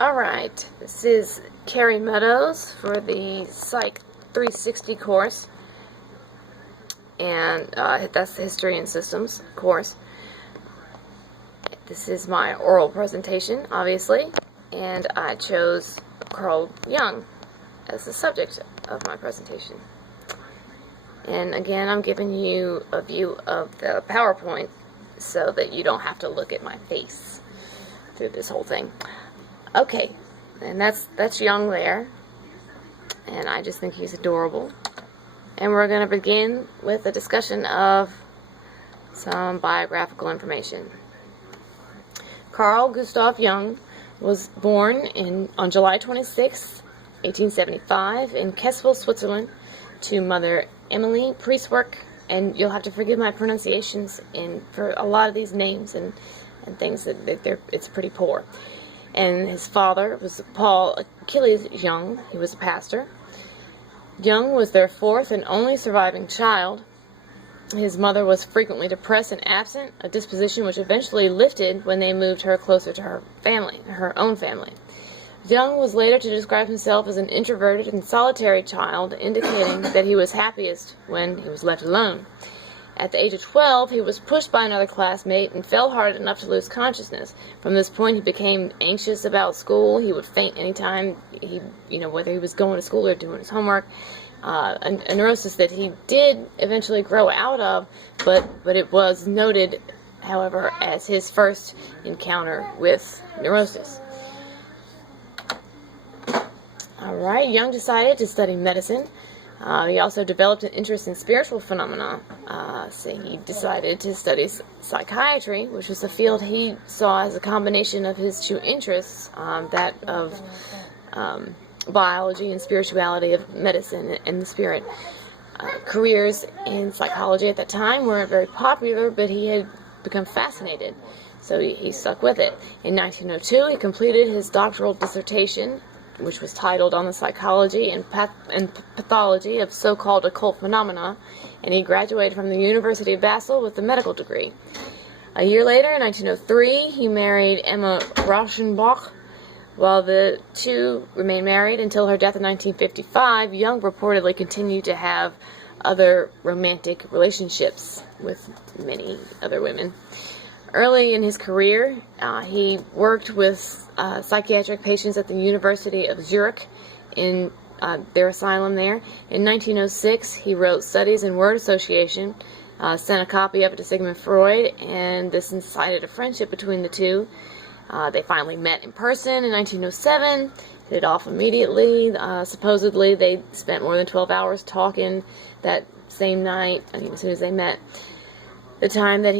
Alright, this is Kerry Meadows for the Psych 360 course, and that's the History and Systems course. This is my oral presentation, obviously, and I chose Carl Jung as the subject of my presentation. And again, I'm giving you a view of the PowerPoint so that you don't have to look at my face through this whole thing. Okay, and that's Jung there, and I just think he's adorable. And we're going to begin with a discussion of some biographical information. Carl Gustav Jung was born on July 26, 1875 in Kessel, Switzerland, to mother Emily Priestwork, and you'll have to forgive my pronunciations for a lot of these names and things that it's pretty poor. And his father was Paul Achilles Jung. He was a pastor. Jung was their fourth and only surviving child. His mother was frequently depressed and absent, a disposition which eventually lifted when they moved her closer to her family, her own family. Jung was later to describe himself as an introverted and solitary child, indicating that he was happiest when he was left alone. At the age of 12, he was pushed by another classmate and fell hard enough to lose consciousness. From this point, he became anxious about school. He would faint anytime whether he was going to school or doing his homework. A neurosis that he did eventually grow out of, but it was noted, however, as his first encounter with neurosis. Alright, Jung decided to study medicine. He also developed an interest in spiritual phenomena, so he decided to study psychiatry, which was a field he saw as a combination of his two interests, that of biology and spirituality, of medicine and the spirit. Careers in psychology at that time weren't very popular, but he had become fascinated, so he stuck with it. In 1902, he completed his doctoral dissertation, which was titled On the Psychology and Pathology of So-Called Occult Phenomena, and he graduated from the University of Basel with a medical degree. A year later, in 1903, he married Emma Rauschenbach. While the two remained married until her death in 1955, Jung reportedly continued to have other romantic relationships with many other women. Early in his career, he worked with psychiatric patients at the University of Zurich in their asylum there. In 1906, he wrote Studies in Word Association, sent a copy of it to Sigmund Freud, and this incited a friendship between the two. They finally met in person in 1907, hit it off immediately. Supposedly, they spent more than 12 hours talking that same night, as soon as they met. The time that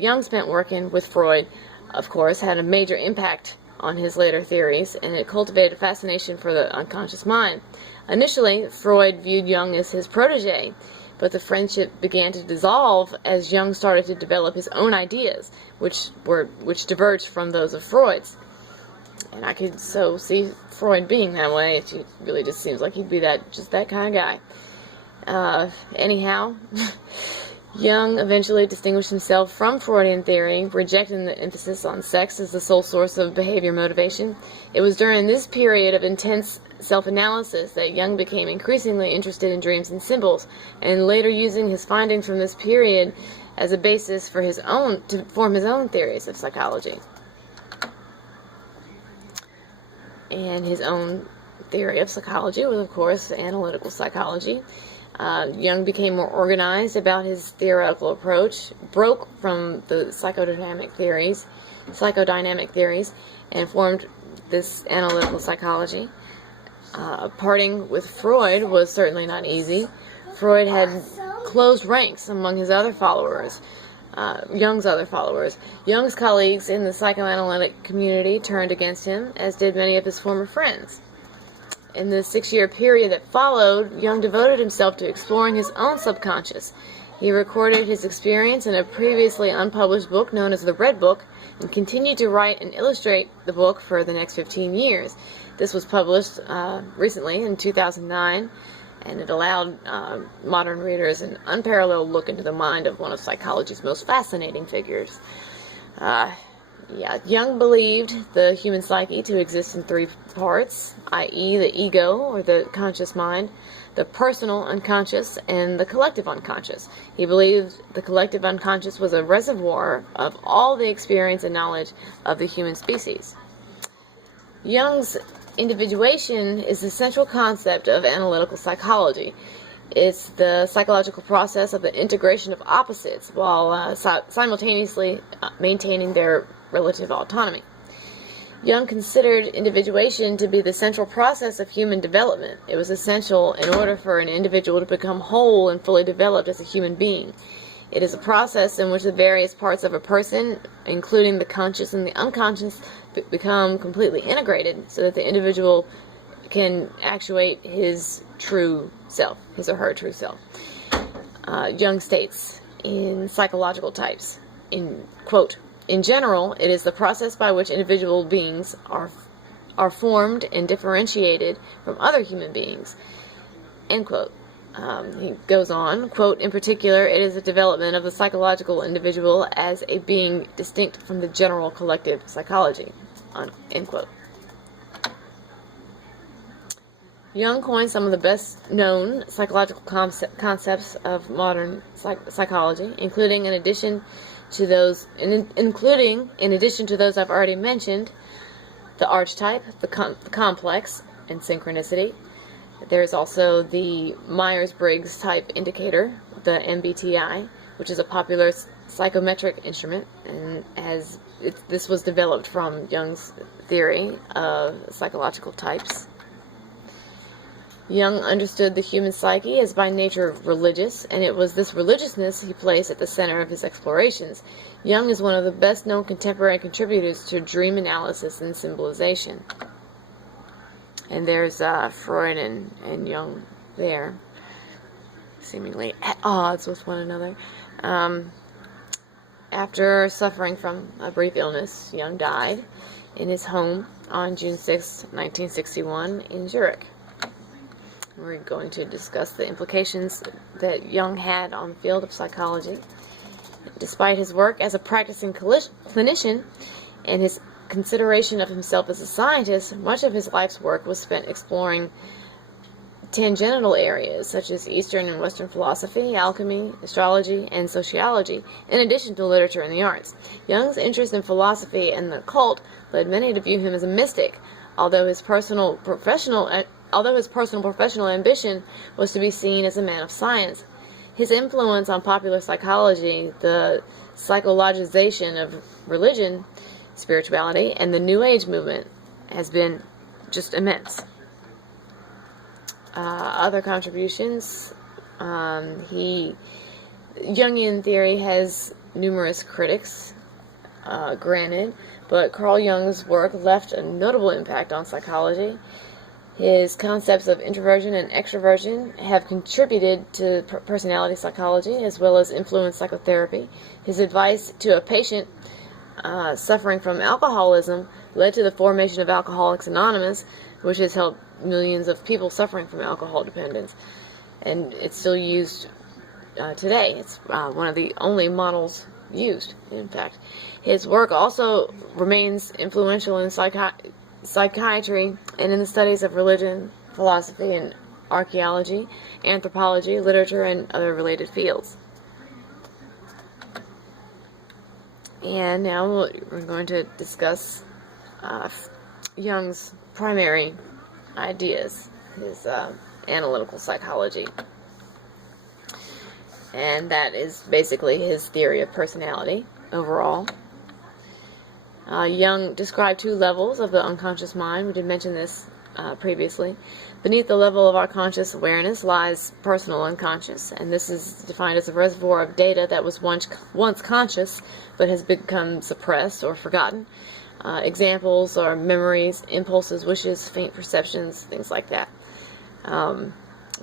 Jung spent working with Freud, of course, had a major impact on his later theories, and it cultivated a fascination for the unconscious mind. Initially, Freud viewed Jung as his protege, but the friendship began to dissolve as Jung started to develop his own ideas, which diverged from those of Freud's. And I could so see Freud being that way. It really just seems like he'd be that kind of guy. Anyhow, Jung eventually distinguished himself from Freudian theory, rejecting the emphasis on sex as the sole source of behavior motivation. It was during this period of intense self-analysis that Jung became increasingly interested in dreams and symbols, and later using his findings from this period as a basis for to form his own theories of psychology. And his own theory of psychology was, of course, analytical psychology. Jung became more organized about his theoretical approach, broke from the psychodynamic theories, and formed this analytical psychology. Parting with Freud was certainly not easy. Freud had closed ranks among his other followers, Jung's other followers. Jung's colleagues in the psychoanalytic community turned against him, as did many of his former friends. In the 6-year period that followed, Jung devoted himself to exploring his own subconscious. He recorded his experience in a previously unpublished book known as the Red Book, and continued to write and illustrate the book for the next 15 years. This was published recently in 2009, and it allowed modern readers an unparalleled look into the mind of one of psychology's most fascinating figures. Yeah, Jung believed the human psyche to exist in three parts, i.e. the ego, or the conscious mind, the personal unconscious, and the collective unconscious. He believed the collective unconscious was a reservoir of all the experience and knowledge of the human species. Jung's individuation is the central concept of analytical psychology. It's the psychological process of the integration of opposites while simultaneously maintaining their relative autonomy. Jung considered individuation to be the central process of human development. It was essential in order for an individual to become whole and fully developed as a human being. It is a process in which the various parts of a person, including the conscious and the unconscious, become completely integrated so that the individual can actuate his true self, his or her true self. Jung states in Psychological Types, in quote, "In general, it is the process by which individual beings are formed and differentiated from other human beings." End quote. He goes on, quote, "In particular, it is a development of the psychological individual as a being distinct from the general collective psychology." End quote. Jung coined some of the best-known psychological concepts of modern psychology, including in addition to those I've already mentioned, the archetype, the complex, and synchronicity. There's also the Myers-Briggs type indicator, the MBTI, which is a popular psychometric instrument, and this was developed from Jung's theory of psychological types. Jung understood the human psyche as by nature religious, and it was this religiousness he placed at the center of his explorations. Jung is one of the best-known contemporary contributors to dream analysis and symbolization. And there's Freud and Jung there, seemingly at odds with one another. After suffering from a brief illness, Jung died in his home on June 6, 1961 in Zurich. We're going to discuss the implications that Jung had on the field of psychology. Despite his work as a practicing clinician and his consideration of himself as a scientist, much of his life's work was spent exploring tangential areas such as Eastern and Western philosophy, alchemy, astrology, and sociology, in addition to literature and the arts. Jung's interest in philosophy and the occult led many to view him as a mystic, although his personal professional ambition was to be seen as a man of science. His influence on popular psychology, the psychologization of religion, spirituality, and the New Age movement has been just immense. Other contributions, Jungian theory has numerous critics, granted, but Carl Jung's work left a notable impact on psychology. His concepts of introversion and extroversion have contributed to personality psychology as well as influenced psychotherapy. His advice to a patient suffering from alcoholism led to the formation of Alcoholics Anonymous, which has helped millions of people suffering from alcohol dependence. And it's still used today. It's one of the only models used, in fact. His work also remains influential in psychiatry and in the studies of religion, philosophy, and archaeology, anthropology, literature, and other related fields. And now we're going to discuss Jung's primary ideas, his analytical psychology. And that is basically his theory of personality overall. Jung described two levels of the unconscious mind. We did mention this previously. Beneath the level of our conscious awareness lies personal unconscious, and this is defined as a reservoir of data that was once conscious but has become suppressed or forgotten. Examples are memories, impulses, wishes, faint perceptions, things like that.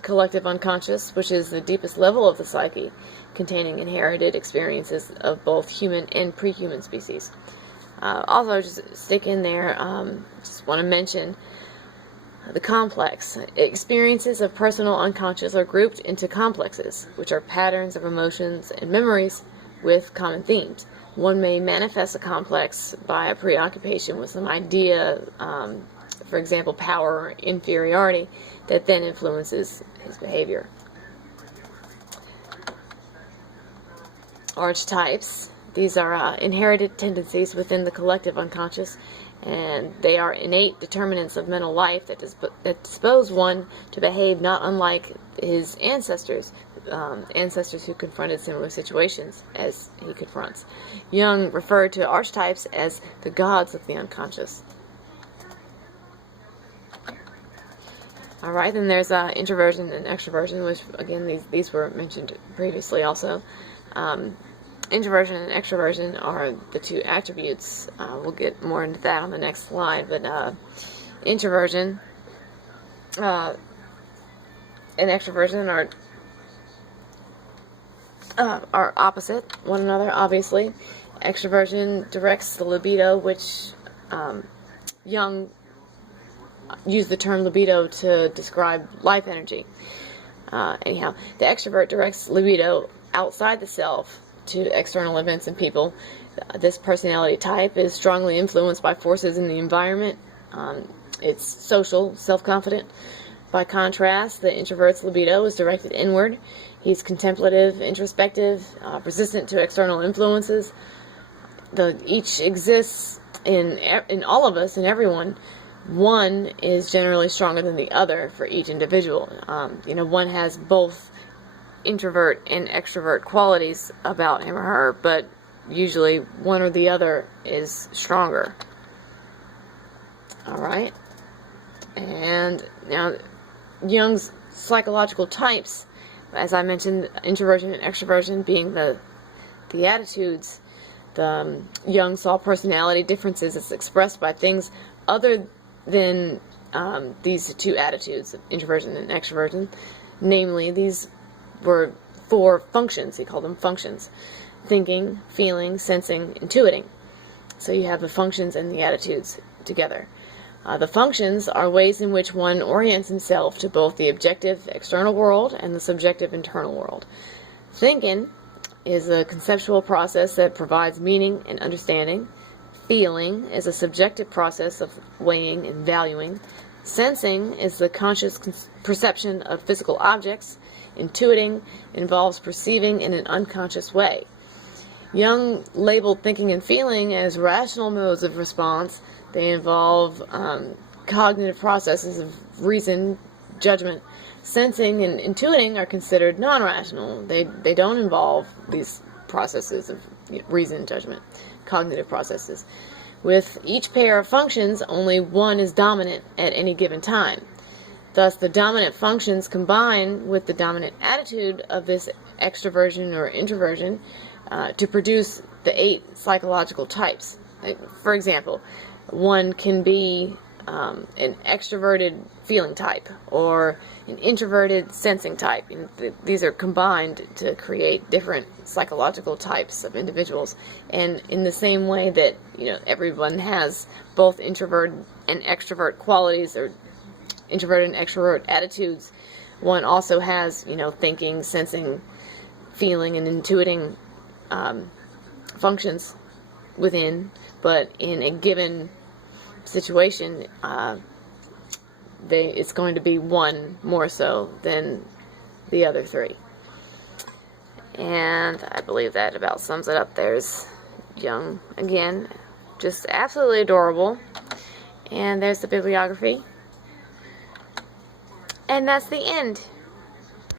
Collective unconscious, which is the deepest level of the psyche, containing inherited experiences of both human and pre-human species. Also, just stick in there, just want to mention the complex. Experiences of personal unconscious are grouped into complexes, which are patterns of emotions and memories with common themes. One may manifest a complex by a preoccupation with some idea, for example, power or inferiority, that then influences his behavior. Archetypes. These are inherited tendencies within the collective unconscious, and they are innate determinants of mental life that dispose one to behave not unlike his ancestors, ancestors who confronted similar situations as he confronts. Jung referred to archetypes as the gods of the unconscious. Alright, then there's introversion and extroversion, which again these were mentioned previously also. Introversion and extroversion are the two attributes. We'll get more into that on the next slide, but introversion and extroversion are opposite one another, obviously. Extroversion directs the libido, which Jung used the term libido to describe life energy. Anyhow, the extrovert directs libido outside the self to external events and people. This personality type is strongly influenced by forces in the environment. It's social, self-confident. By contrast, the introvert's libido is directed inward. He's contemplative, introspective, resistant to external influences. Each exists in all of us, in everyone. One is generally stronger than the other for each individual. One has both introvert and extrovert qualities about him or her, but usually one or the other is stronger. Alright, and now Jung's psychological types, as I mentioned, introversion and extroversion being the attitudes. Jung saw personality differences as expressed by things other than these two attitudes, introversion and extroversion. Namely, these were 4 functions. He called them functions: thinking, feeling, sensing, intuiting. So you have the functions and the attitudes together. The functions are ways in which one orients himself to both the objective external world and the subjective internal world. Thinking is a conceptual process that provides meaning and understanding. Feeling is a subjective process of weighing and valuing. Sensing is the conscious perception of physical objects. Intuiting involves perceiving in an unconscious way. Jung labeled thinking and feeling as rational modes of response. They involve cognitive processes of reason, judgment. Sensing and intuiting are considered non-rational. They don't involve these processes of reason, judgment, cognitive processes. With each pair of functions, only one is dominant at any given time. Thus, the dominant functions combine with the dominant attitude of this extroversion or introversion to produce the 8 psychological types. For example, one can be an extroverted feeling type or an introverted sensing type. These are combined to create different psychological types of individuals. And in the same way that everyone has both introvert and extrovert qualities, or introvert and extrovert attitudes, one also has thinking, sensing, feeling, and intuiting functions within. But in a given situation, it's going to be one more so than the other 3. And I believe that about sums it up. There's Jung again, just absolutely adorable. And there's the bibliography. And that's the end.